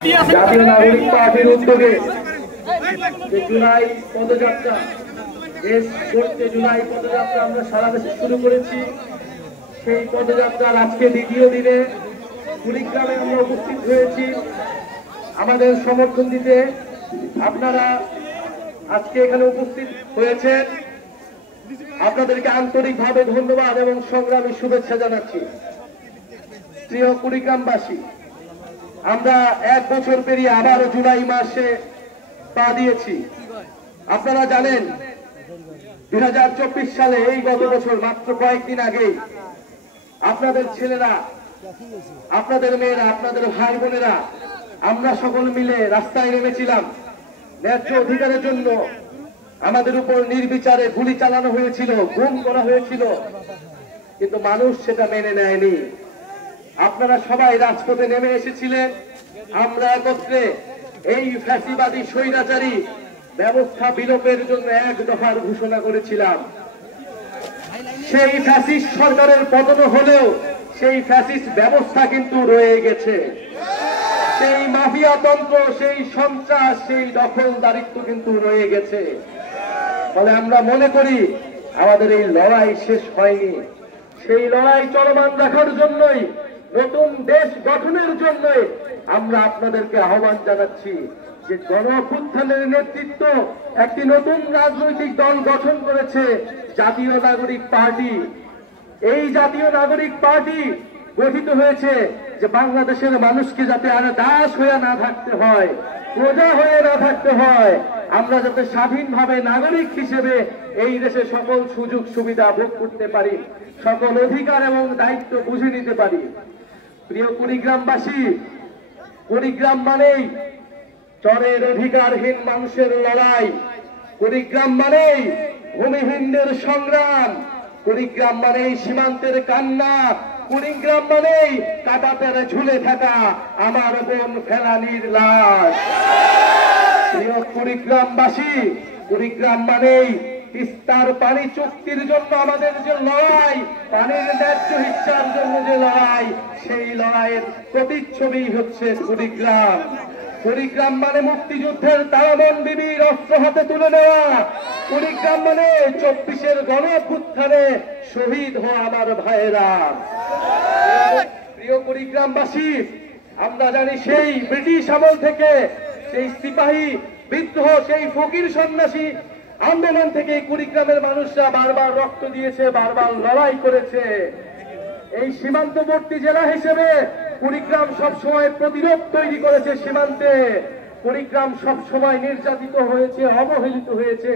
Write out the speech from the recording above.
জাতীয় নাগরিক পার্টির উদ্যোগে জুলাই পদযাত্রা দেশ গড়তে জুলাই পদযাত্রা আমরা সারা দেশে শুরু করেছি। সেই পদযাত্রার আজকে দ্বিতীয় দিনে কুড়িগ্রামে আমরা উপস্থিত হয়েছি আমাদের সমর্থন দিতে। আপনারা আজকে এখানে উপস্থিত হয়েছেন, আপনাদেরকে আন্তরিকভাবে ধন্যবাদ এবং সংগ্রামী শুভেচ্ছা জানাচ্ছি। প্রিয় কুড়িগ্রামবাসী, আমরা 1 বছর পেরিয়ে আবারও জুলাই মাসে পা দিয়েছি। আপনারা জানেন 2024 সালে এই গত বছর মাত্র কয়েকদিন আগেই আপনাদের ছেলেরা, আপনাদের মেয়েরা, আপনাদের ভাই বোনেরা, আমরা সকল মিলে রাস্তায় নেমেছিলাম ন্যায্য অধিকারের জন্য। আমাদের উপর নির্বিচারে গুলি চালানো হয়েছিল, গুম করা হয়েছিল, কিন্তু মানুষ সেটা মেনে নেয়নি। আপনারা সবাই রাজপথে নেমে এসেছিলেন। আমরা একত্রে এই ফ্যাসিবাদী স্বৈরাচারী ব্যবস্থা বিলোপের জন্য 1 দফার ঘোষণা করেছিলাম। সেই ফ্যাসিস্ট সরকারের পতন হলেও সেই ফ্যাসিস্ট ব্যবস্থা কিন্তু রয়ে গেছে। সেই মাফিয়া তন্ত্র, সেই সন্ত্রাস, সেই দখলদারিত্ব কিন্তু রয়ে গেছে। ফলে আমরা মনে করি আমাদের এই লড়াই শেষ হয়নি। সেই লড়াই চলমান রাখার জন্যই, নতুন দেশ গঠনের জন্যই আমরা আপনাদেরকে আহ্বান জানাচ্ছি যে গণঅভ্যুত্থানের নেতৃত্ব একটি নতুন রাজনৈতিক দল গঠন করেছে জাতীয় নাগরিক পার্টি। এই জাতীয় নাগরিক পার্টি গঠিত হয়েছে যে বাংলাদেশের মানুষকে যাতে আর দাস হয়ে না থাকতে হয়, প্রজা হয়ে না থাকতে হয়, আমরা যাতে স্বাধীনভাবে নাগরিক হিসেবে এই দেশে সকল সুযোগ সুবিধা ভোগ করতে পারি, সকল অধিকার এবং দায়িত্ব বুঝে নিতে পারি। প্রিয় কুড়িগ্রামবাসী, কুড়িগ্রাম মানেই চরের অধিকারহীন মানুষের লড়াই, কুড়িগ্রাম মানেই ভূমিহীনদের সংগ্রাম, কুড়িগ্রাম মানেই সীমান্তের কান্না, কুড়িগ্রাম মানেই কাঁটাতারে ঝুলে থাকা আমার বোন ফেলানির লাশ। প্রিয় কুড়িগ্রামবাসী, কুড়িগ্রাম মানেই তিস্তার পানি চুক্তির জন্য আমাদের যে লড়াই, পানির ন্যায্য হিস্যার জন্য যে লড়াই, সেই লড়াইয়ের প্রতিচ্ছবি হচ্ছে কুড়িগ্রাম। কুড়িগ্রাম মানে মুক্তিযুদ্ধের তারামন বিবির অস্ত্র হাতে তুলে নেওয়া, কুড়িগ্রাম মানে 24-এর গণঅভ্যুত্থানে শহীদ হওয়া আমার ভাইয়েরা। প্রিয় কুড়িগ্রামবাসী, আমরা জানি সেই ব্রিটিশ আমল থেকে, সেই সিপাহী বিদ্রোহ, সেই ফকির সন্ন্যাসী আন্দোলন থেকে কুড়িগ্রামের মানুষরা বারবার রক্ত দিয়েছে, বারবার লড়াই করেছে। এই সীমান্তবর্তী জেলা হিসেবে কুড়িগ্রাম সবসময় প্রতিরোধ তৈরি করেছে সীমান্তে। কুড়িগ্রাম সবসময় নির্যাতিত হয়েছে, অবহেলিত হয়েছে,